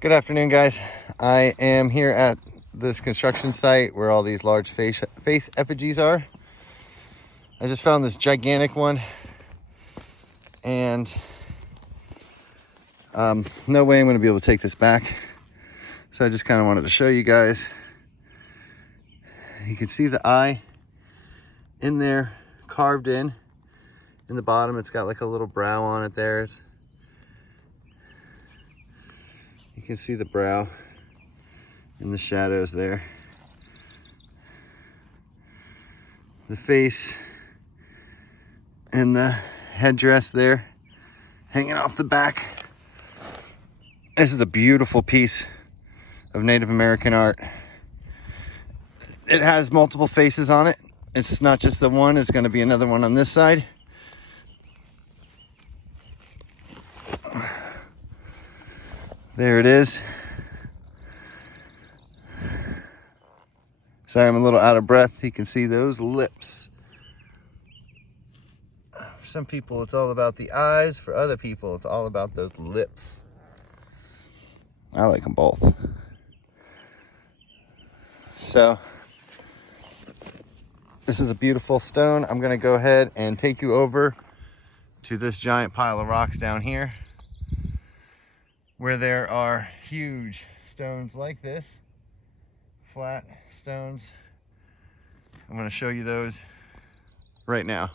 Good afternoon, guys. I am here at this construction site where all these large face effigies are. I just found this gigantic one, and no way I'm going to be able to take this back. So I just kind of wanted to show you guys. You can see the eye in there, carved in the bottom. It's got like a little brow on it there. You can see the brow in the shadows there. The face and the headdress there hanging off the back. This is a beautiful piece of Native American art. It has multiple faces on it. It's not just the one, it's going to be another one on this side. There it is. Sorry, I'm a little out of breath. You can see those lips. For some people, it's all about the eyes. For other people, it's all about those lips. I like them both. So, this is a beautiful stone. I'm going to go ahead and take you over to this giant pile of rocks down here, where there are huge stones like this, flat stones. I'm going to show you those right now.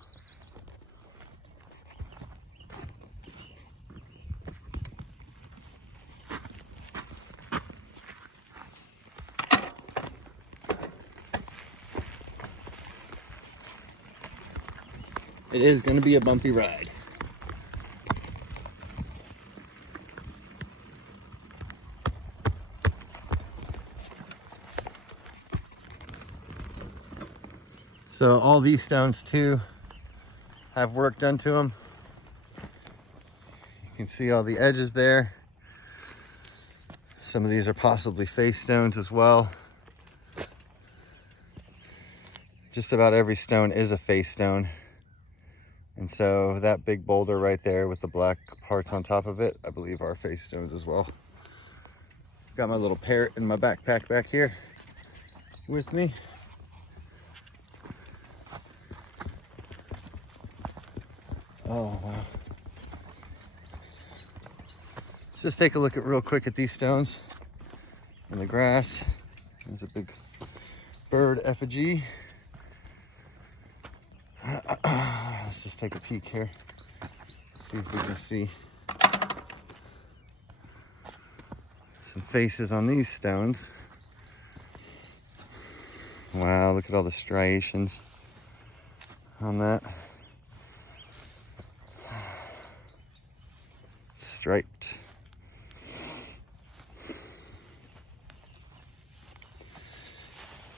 It is going to be a bumpy ride. So all these stones too have work done to them. You can see all the edges there. Some of these are possibly face stones as well. Just about every stone is a face stone. And so that big boulder right there with the black parts on top of it, I believe are face stones as well. Got my little parrot in my backpack back here with me. Oh, wow. Let's just take a look at real quick at these stones in the grass. There's a big bird effigy. Let's just take a peek here. See if we can see some faces on these stones. Wow, look at all the striations on that. Striped. I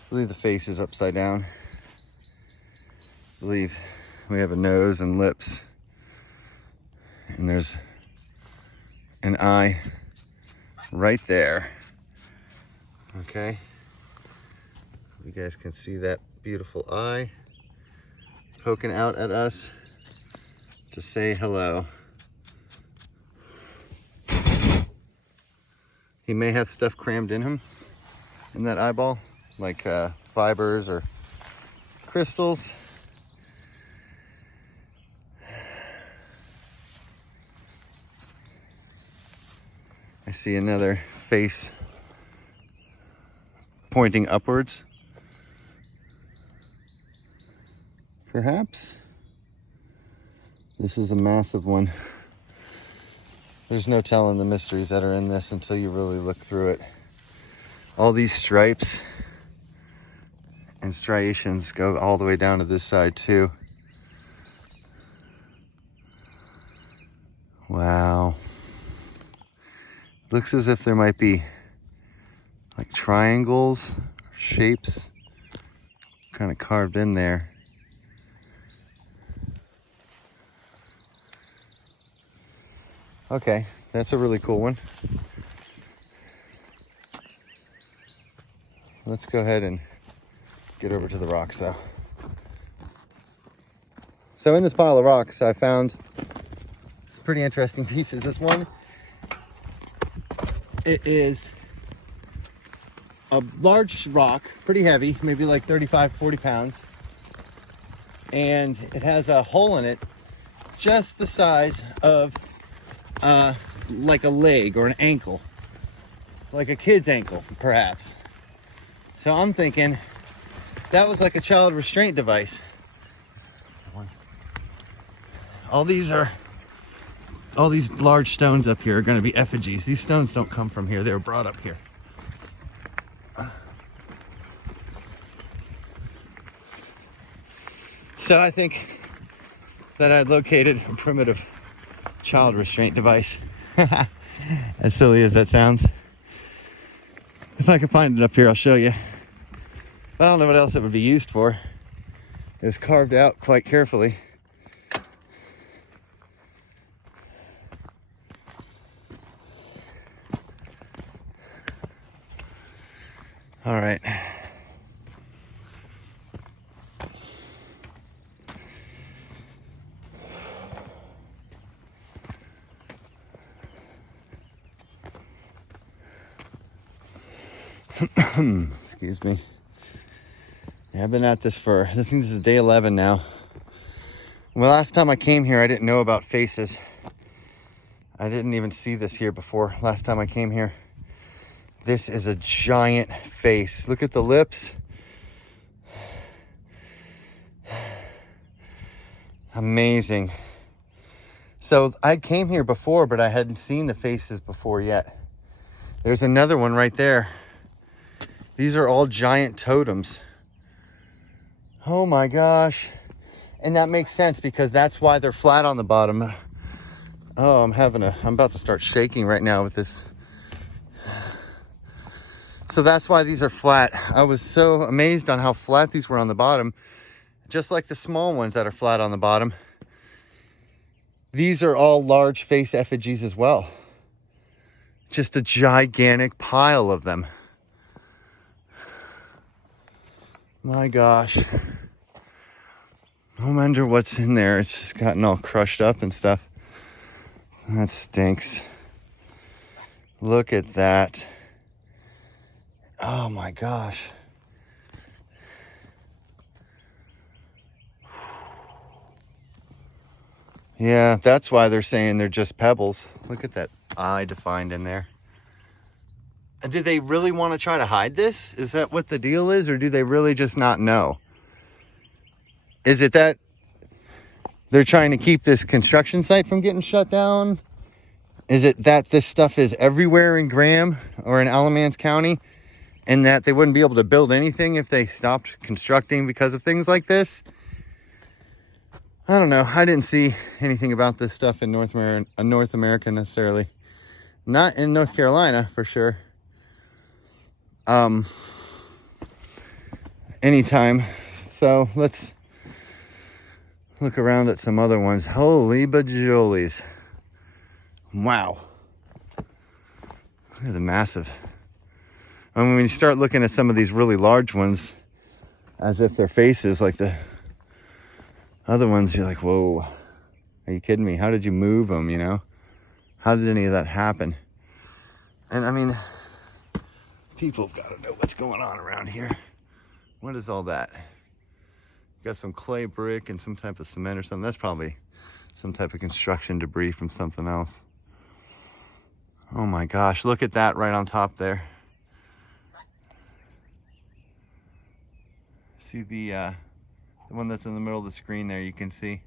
believe the face is upside down. I believe we have a nose and lips, and there's an eye right there. Okay, you guys can see that beautiful eye poking out at us to say hello. He may have stuff crammed in him, in that eyeball, like fibers or crystals. I see another face pointing upwards. Perhaps this is a massive one. There's no telling the mysteries that are in this until you really look through it. All these stripes and striations go all the way down to this side too. Wow. Looks as if there might be like triangles, shapes kind of carved in there. Okay, that's a really cool one. Let's go ahead and get over to the rocks though. So in this pile of rocks, I found pretty interesting pieces. This one It is a large rock, pretty heavy, maybe like 35, 40 pounds. And it has a hole in it just the size of like a leg or an ankle, like a kid's ankle, perhaps. So I'm thinking that was like a child restraint device. All these large stones up here are going to be effigies. These stones don't come from here. They were brought up here. So I think that I located a primitive child restraint device. As silly as that sounds. If I can find it up here, I'll show you. But I don't know what else it would be used for. It was carved out quite carefully. All right. Excuse me. Yeah, I've been at this for, I think this is day 11 now. Well, last time I came here, I didn't know about faces. I didn't even see this here before. Last time I came here. This is a giant face. Look at the lips. Amazing. So I came here before, but I hadn't seen the faces before yet. There's another one right there. These are all giant totems. Oh my gosh. And that makes sense because that's why they're flat on the bottom. Oh, I'm about to start shaking right now with this. So that's why these are flat. I was so amazed on how flat these were on the bottom. Just like the small ones that are flat on the bottom. These are all large face effigies as well. Just a gigantic pile of them. My gosh. I wonder what's in there. It's just gotten all crushed up and stuff. That stinks. Look at that. Oh my gosh. Yeah, that's why they're saying they're just pebbles. Look at that eye defined in there. Do they really want to try to hide this? Is that what the deal is? Or do they really just not know? Is it that they're trying to keep this construction site from getting shut down? Is it that this stuff is everywhere in Graham or in Alamance County and that they wouldn't be able to build anything if they stopped constructing because of things like this? I don't know. I didn't see anything about this stuff in North America necessarily. Not in North Carolina for sure. Anytime. So let's look around at some other ones. Holy bajolies. Wow. Look at the massive. I mean, when you start looking at some of these really large ones, as if they're faces, like the other ones, you're like, whoa, are you kidding me? How did you move them, you know? How did any of that happen? And I mean, people have got to know what's going on around here. What is all that? Got some clay brick and some type of cement or something. That's probably some type of construction debris from something else. Oh my gosh, look at that right on top there. See the one that's in the middle of the screen there, you can see.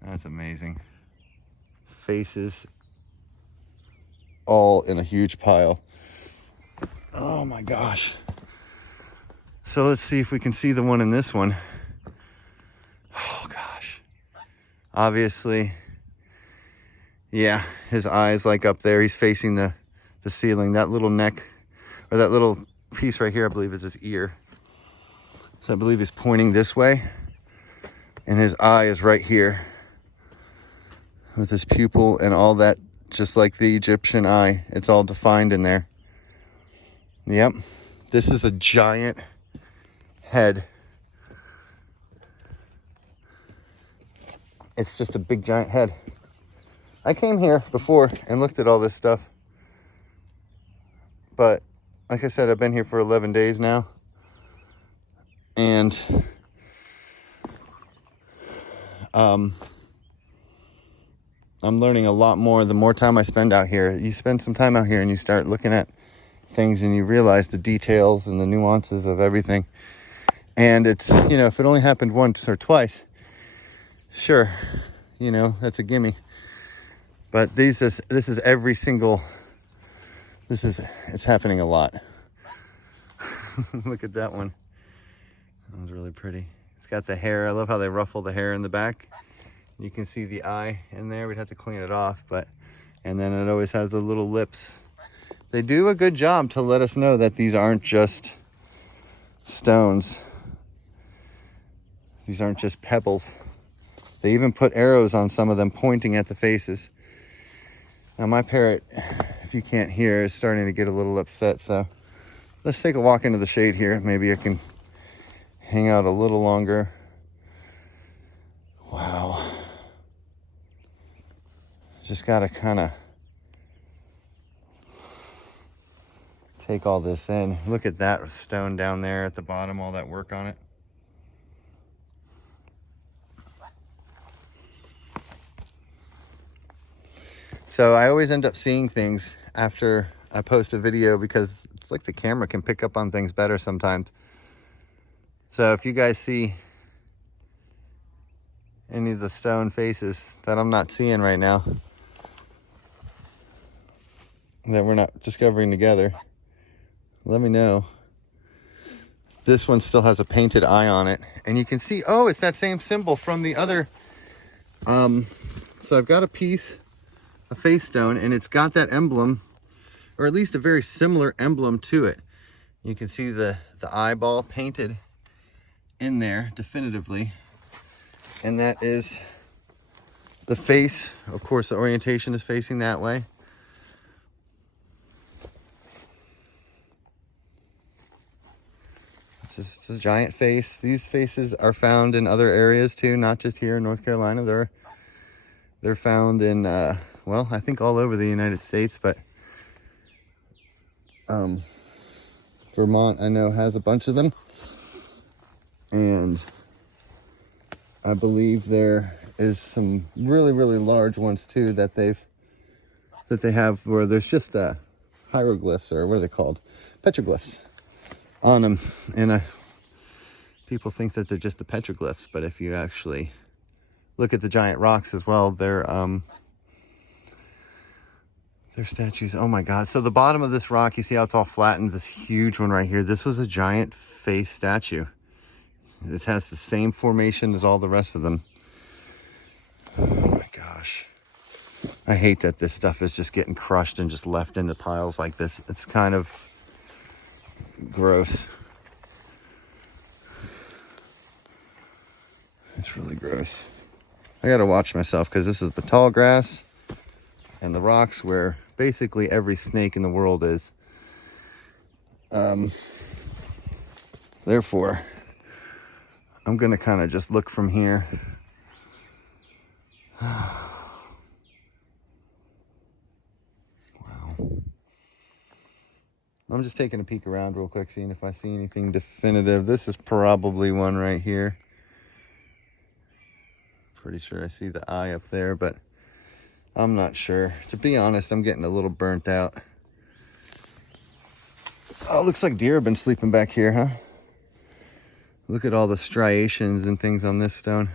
That's amazing. Faces all in a huge pile. Oh my gosh. So let's see if we can see the one in this one. Oh gosh. Obviously, yeah, his eyes like up there. He's facing the ceiling. That little neck, or that little piece right here, I believe is his ear. So I believe he's pointing this way. And his eye is right here. With his pupil and all that, just like the Egyptian eye. It's all defined in there. Yep. This is a giant head. it's just a big giant head. I came here before and looked at all this stuff, but like I said, I've been here for 11 days now, and I'm learning a lot more the more time I spend out here. You spend some time out here and you start looking at things and you realize the details and the nuances of everything. And it's, you know, if it only happened once or twice, sure, you know, that's a gimme. But this is every single, it's happening a lot. Look at that one. That was really pretty. It's got the hair. I love how they ruffle the hair in the back. You can see the eye in there. We'd have to clean it off, but, and then it always has the little lips. They do a good job to let us know that these aren't just stones. These aren't just pebbles. They even put arrows on some of them pointing at the faces. Now my parrot, if you can't hear, is starting to get a little upset, so let's take a walk into the shade here. Maybe I can hang out a little longer. Wow. Just gotta kind of take all this in. Look at that stone down there at the bottom, all that work on it. So I always end up seeing things after I post a video because it's like the camera can pick up on things better sometimes. So if you guys see any of the stone faces that I'm not seeing right now, that we're not discovering together, let me know. This one still has a painted eye on it, and you can see, oh, it's that same symbol from the other. So I've got a piece, a face stone, and it's got that emblem, or at least a very similar emblem to it. You can see the eyeball painted in there definitively, and that is the face. Of course, the orientation is facing that way. It's a giant face. These faces are found in other areas too, not just here in North Carolina. They're found in well, I think all over the United States, but Vermont, I know, has a bunch of them, and I believe there is some really, really large ones too that they have where there's just hieroglyphs, or what are they called, petroglyphs on them, and people think that they're just the petroglyphs, but if you actually look at the giant rocks as well, they're statues. Oh my god. So the bottom of this rock, you see how it's all flattened, this huge one right here, this was a giant face statue. It has the same formation as all the rest of them. Oh my gosh, I hate that this stuff is just getting crushed and just left into piles like this. It's kind of gross. It's really gross. I gotta watch myself because this is the tall grass and the rocks where basically every snake in the world is. Therefore, I'm gonna kind of just look from here. Wow. I'm just taking a peek around real quick, seeing if I see anything definitive. This is probably one right here. Pretty sure I see the eye up there, but I'm not sure. To be honest, I'm getting a little burnt out. Oh, looks like deer have been sleeping back here, huh? Look at all the striations and things on this stone.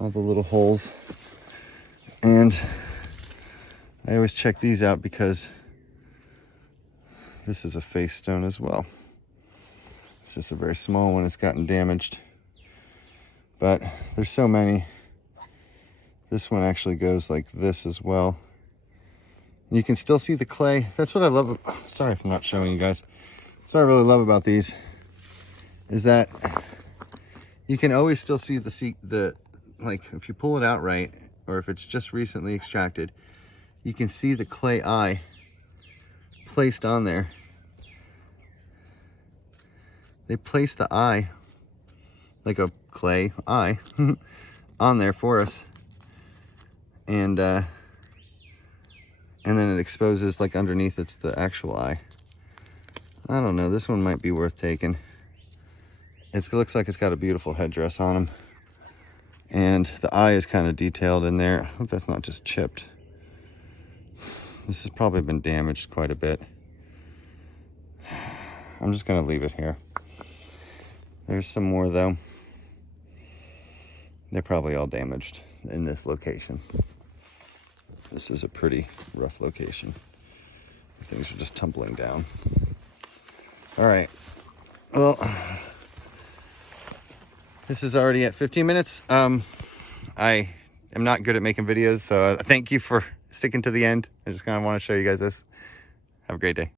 All the little holes. And I always check these out because this is a face stone as well. It's just a very small one. It's gotten damaged. But there's so many. This one actually goes like this as well. And you can still see the clay. That's what I love. Sorry if I'm not showing you guys. That's what I really love about these, is that you can always still see the like if you pull it out right, or if it's just recently extracted, you can see the clay eye placed on there. They place the eye, like a clay eye, on there for us. And then it exposes, like underneath it's the actual eye. I don't know, this one might be worth taking. It looks like it's got a beautiful headdress on him. And the eye is kind of detailed in there. I hope that's not just chipped. This has probably been damaged quite a bit. I'm just gonna leave it here. There's some more though. They're probably all damaged in this location. This is a pretty rough location. Things are just tumbling down. All right, well, this is already at 15 minutes. I am not good at making videos, so thank you for sticking to the end. I just kind of want to show you guys this. Have a great day.